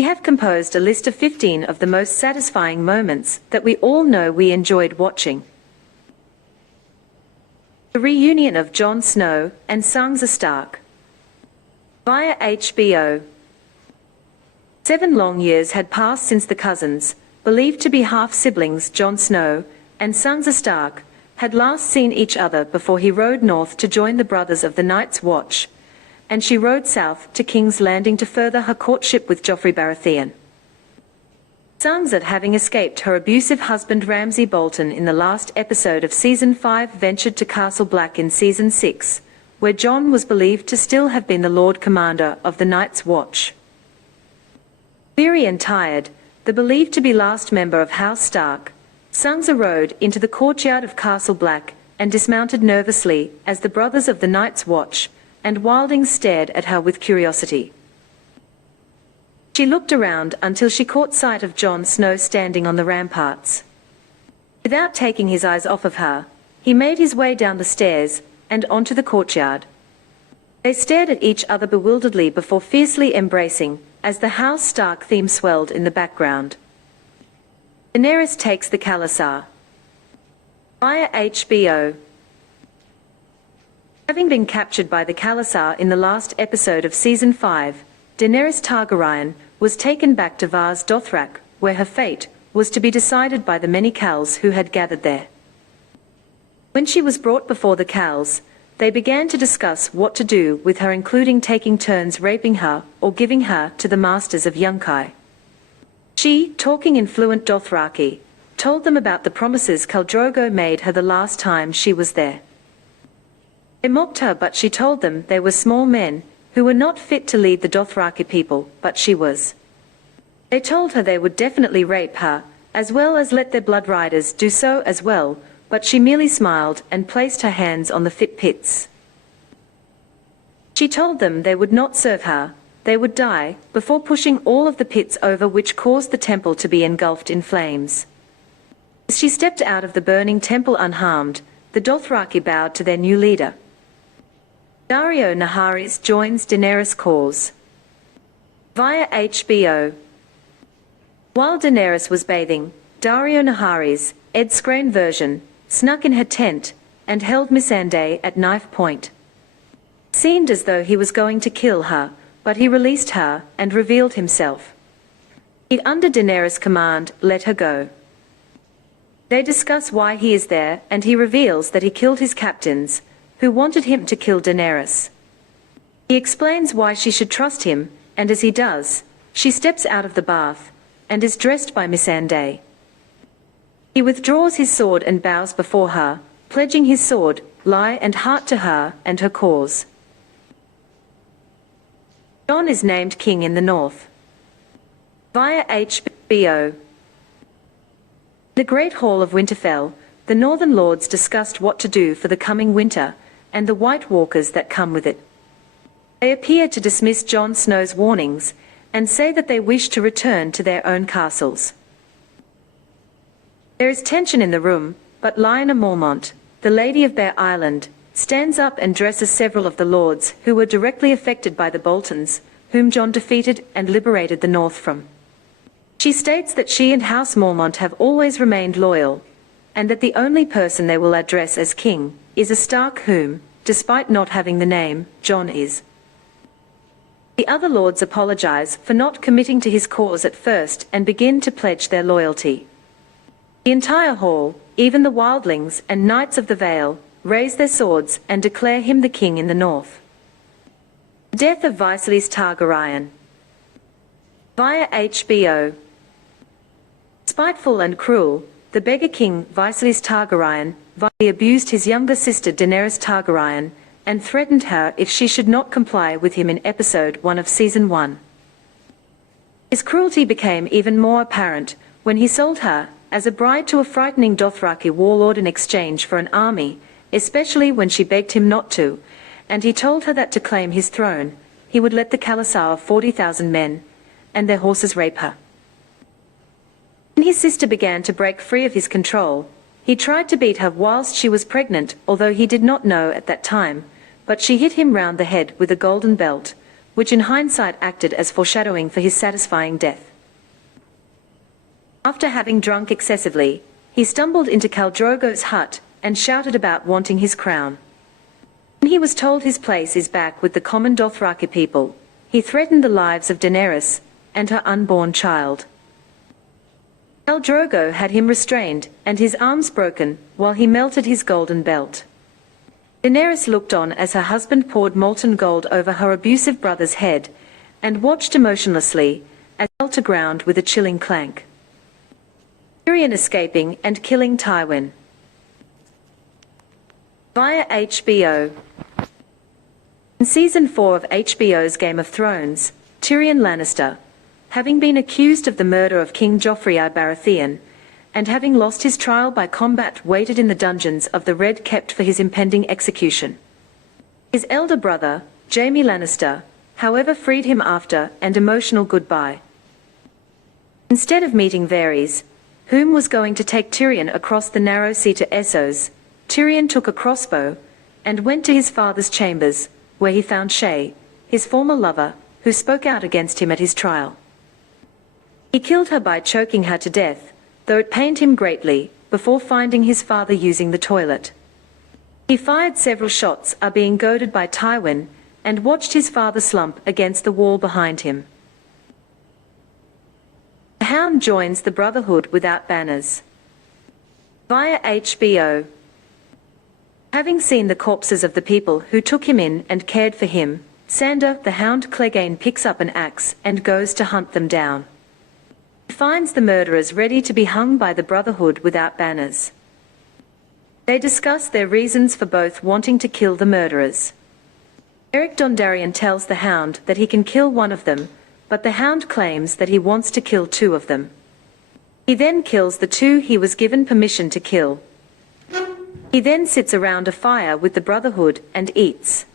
We have composed a list of 15 of the most satisfying moments that we all know we enjoyed watching. The reunion of Jon Snow and Sansa Stark. Via HBO. 7 long years had passed since the cousins, believed to be half-siblings Jon Snow and Sansa Stark, had last seen each other before he rode north to join the Brothers of the Night's Watch, and she rode south to King's Landing to further her courtship with Joffrey Baratheon. Sansa, having escaped her abusive husband Ramsay Bolton in the last episode of Season 5, ventured to Castle Black in Season 6, where Jon was believed to still have been the Lord Commander of the Night's Watch. Weary and tired, the believed to be last member of House Stark, Sansa rode into the courtyard of Castle Black and dismounted nervously as the Brothers of the Night's Watch and Wildings stared at her with curiosity. She looked around until she caught sight of Jon Snow standing on the ramparts. Without taking his eyes off of her, he made his way down the stairs and onto the courtyard. They stared at each other bewilderedly before fiercely embracing, as the House Stark theme swelled in the background. Daenerys takes the Khalasar. Via HBO. Having been captured by the Khalasar in the last episode of Season 5, Daenerys Targaryen was taken back to Vaz Dothrak, where her fate was to be decided by the many Khals who had gathered there. When she was brought before the Khals, they began to discuss what to do with her, including taking turns raping her or giving her to the masters of Yunkai. She, talking in fluent Dothraki, told them about the promises Khal Drogo made her the last time she was there. They mocked her, but she told them they were small men who were not fit to lead the Dothraki people, but she was. They told her they would definitely rape her, as well as let their blood riders do so as well, but she merely smiled and placed her hands on the fit pits. She told them they would not serve her, they would die, before pushing all of the pits over, which caused the temple to be engulfed in flames. As she stepped out of the burning temple unharmed, the Dothraki bowed to their new leader. Daario Naharis joins Daenerys' cause. Via HBO. While Daenerys was bathing, Daario Naharis, Ed Skrein version, snuck in her tent and held Missandei at knife point. It seemed as though he was going to kill her, but he released her and revealed himself. He, under Daenerys' command, let her go. They discuss why he is there, and he reveals that he killed his captains, who wanted him to kill Daenerys. He explains why she should trust him, and as he does, she steps out of the bath and is dressed by Missandei. He withdraws his sword and bows before her, pledging his sword, lie and heart to her and her cause. Jon is named king in the north. Via HBO. The Great Hall of Winterfell, the Northern Lords discussed what to do for the coming winter, and the White Walkers that come with it. They appear to dismiss Jon Snow's warnings, and say that they wish to return to their own castles. There is tension in the room, but Lyanna Mormont, the Lady of Bear Island, stands up and dresses several of the lords who were directly affected by the Boltons, whom Jon defeated and liberated the North from. She states that she and House Mormont have always remained loyal, and that the only person they will address as king is a Stark whom, despite not having the name, Jon is. The other lords apologize for not committing to his cause at first and begin to pledge their loyalty. The entire hall, even the wildlings and knights of the Vale, raise their swords and declare him the king in the north. The death of Viserys Targaryen. Via HBO. Spiteful and cruel, the beggar king Viserys Targaryen vilely abused his younger sister Daenerys Targaryen, and threatened her if she should not comply with him in episode 1 of Season 1. His cruelty became even more apparent when he sold her as a bride to a frightening Dothraki warlord in exchange for an army, especially when she begged him not to, and he told her that to claim his throne, he would let the Khalasar of 40,000 men and their horses rape her. When his sister began to break free of his control, he tried to beat her whilst she was pregnant, although he did not know at that time, but she hit him round the head with a golden belt, which in hindsight acted as foreshadowing for his satisfying death. After having drunk excessively, he stumbled into Khal Drogo's hut and shouted about wanting his crown. When he was told his place is back with the common Dothraki people, he threatened the lives of Daenerys and her unborn child. Khal Drogo had him restrained and his arms broken while he melted his golden belt. Daenerys looked on as her husband poured molten gold over her abusive brother's head and watched emotionlessly as he fell to ground with a chilling clank. Tyrion escaping and killing Tywin. Via HBO. In Season 4 of HBO's Game of Thrones, Tyrion Lannister, having been accused of the murder of King Joffrey Baratheon, and having lost his trial by combat, waited in the dungeons of the Red Kept for his impending execution. His elder brother, Jaime Lannister, however freed him after an emotional goodbye. Instead of meeting Varys, whom was going to take Tyrion across the narrow sea to Essos, Tyrion took a crossbow and went to his father's chambers, where he found Shae, his former lover, who spoke out against him at his trial. He killed her by choking her to death, though it pained him greatly, before finding his father using the toilet. He fired several shots, being goaded by Tywin, and watched his father slump against the wall behind him. The Hound joins the Brotherhood without banners. Via HBO. Having seen the corpses of the people who took him in and cared for him, Sandor the Hound Clegane picks up an axe and goes to hunt them down. He finds the murderers ready to be hung by the Brotherhood without banners. They discuss their reasons for both wanting to kill the murderers. Beric Dondarrion tells the Hound that he can kill one of them, but the Hound claims that he wants to kill two of them. He then kills the two he was given permission to kill. He then sits around a fire with the Brotherhood and eats.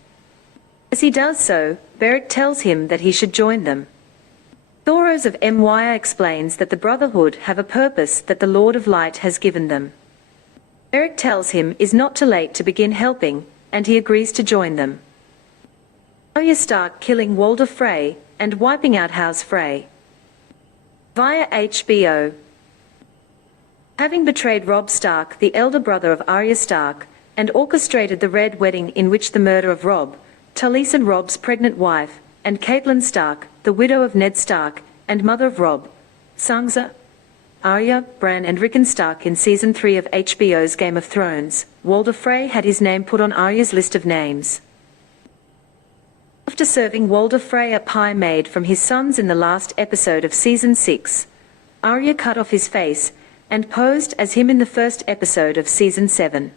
As he does so, Beric tells him that he should join them. Thoros of Moria explains that the Brotherhood have a purpose that the Lord of Light has given them. Beric tells him is not too late to begin helping, and he agrees to join them. Arya Stark killing Walder Frey and wiping out House Frey. Via HBO. Having betrayed Robb Stark, the elder brother of Arya Stark, and orchestrated the Red Wedding in which the murder of Robb, Taliesin Robb's pregnant wife, and Catelyn Stark, the widow of Ned Stark, and mother of Robb, Sansa, Arya, Bran and Rickon Stark in Season 3 of HBO's Game of Thrones, Walder Frey had his name put on Arya's list of names. After serving Walder Frey a pie made from his sons in the last episode of Season 6, Arya cut off his face and posed as him in the first episode of Season 7.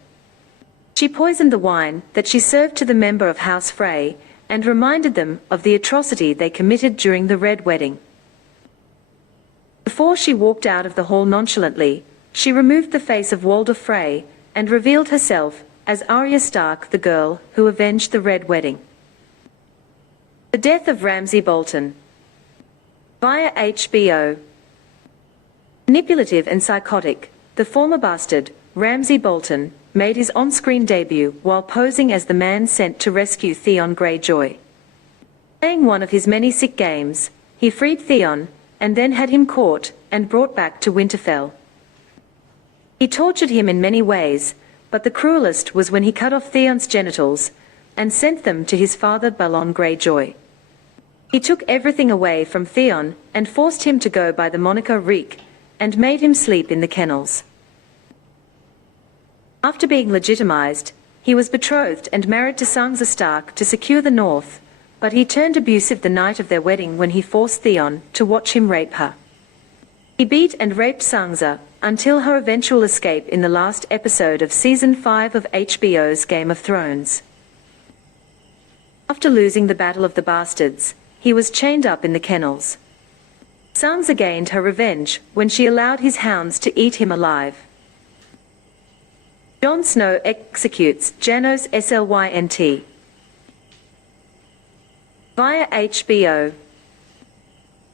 She poisoned the wine that she served to the member of House Frey, and reminded them of the atrocity they committed during the Red Wedding. Before she walked out of the hall nonchalantly, she removed the face of Walder Frey, and revealed herself as Arya Stark, the girl who avenged the Red Wedding. The death of Ramsay Bolton. Via HBO. Manipulative and psychotic, the former bastard, Ramsay Bolton, made his on-screen debut while posing as the man sent to rescue Theon Greyjoy. Playing one of his many sick games, he freed Theon, and then had him caught and brought back to Winterfell. He tortured him in many ways, but the cruelest was when he cut off Theon's genitals, and sent them to his father Balon Greyjoy. He took everything away from Theon, and forced him to go by the moniker Reek, and made him sleep in the kennels. After being legitimized, he was betrothed and married to Sansa Stark to secure the North, but he turned abusive the night of their wedding when he forced Theon to watch him rape her. He beat and raped Sansa, until her eventual escape in the last episode of Season 5 of HBO's Game of Thrones. After losing the Battle of the Bastards, he was chained up in the kennels. Sansa gained her revenge when she allowed his hounds to eat him alive. Jon Snow executes Janos Slynt. Via HBO.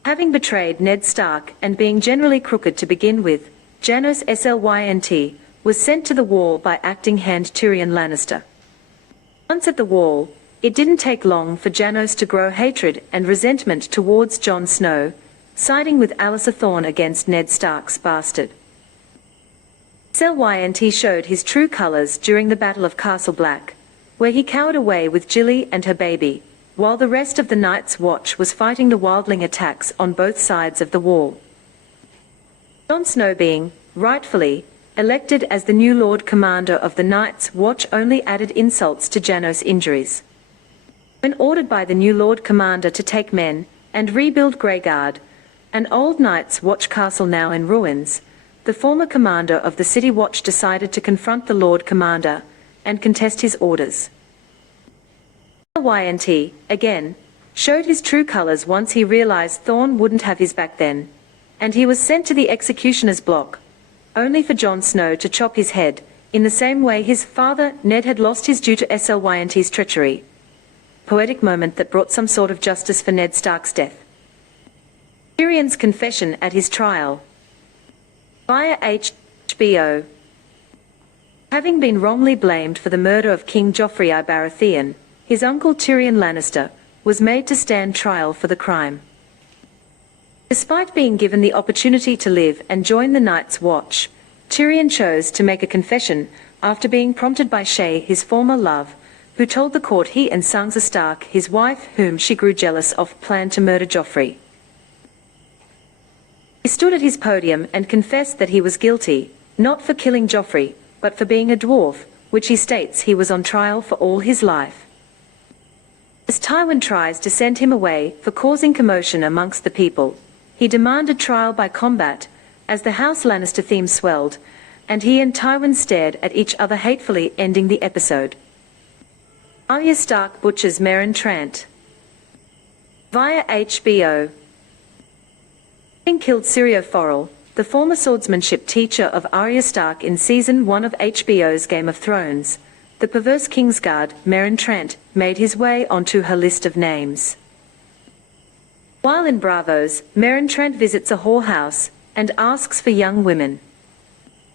Having betrayed Ned Stark and being generally crooked to begin with, Janos Slynt was sent to the Wall by acting hand Tyrion Lannister. Once at the Wall, It didn't take long for Janos to grow hatred and resentment towards Jon Snow, siding with Alliser Thorne against Ned Stark's bastard. Lynt showed his true colors during the Battle of Castle Black, where he cowered away with Gilly and her baby, while the rest of the Night's Watch was fighting the wildling attacks on both sides of the wall. Jon Snow being, rightfully, elected as the new Lord Commander of the Night's Watch only added insults to Janos' injuries. When ordered by the new Lord Commander to take men and rebuild Greyguard, an old Night's Watch castle now in ruins, the former commander of the City Watch decided to confront the Lord Commander and contest his orders. Lynt, again, showed his true colors once he realized Thorne wouldn't have his back then, and he was sent to the executioner's block, only for Jon Snow to chop his head, in the same way his father Ned had lost his due to Lynt's treachery. Poetic moment that brought some sort of justice for Ned Stark's death. Tyrion's confession at his trial. Via HBO. Having been wrongly blamed for the murder of King Joffrey I Baratheon, his uncle Tyrion Lannister was made to stand trial for the crime. Despite being given the opportunity to live and join the Night's Watch, Tyrion chose to make a confession after being prompted by Shae, his former love, who told the court he and Sansa Stark, his wife whom she grew jealous of, planned to murder Joffrey. He stood at his podium and confessed that he was guilty, not for killing Joffrey, but for being a dwarf, which he states he was on trial for all his life. As Tywin tries to send him away for causing commotion amongst the people, he demanded trial by combat, as the House Lannister theme swelled, and he and Tywin stared at each other hatefully, ending the episode. Arya Stark butchers Meryn Trant. Via HBO. Having killed Syrio Forel, the former swordsmanship teacher of Arya Stark in Season 1 of HBO's Game of Thrones, the perverse Kingsguard, Meryn Trant, made his way onto her list of names. While in Braavos, Meryn Trant visits a whorehouse and asks for young women.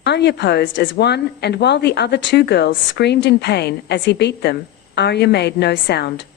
Arya posed as one, and while the other two girls screamed in pain as he beat them, Arya made no sound.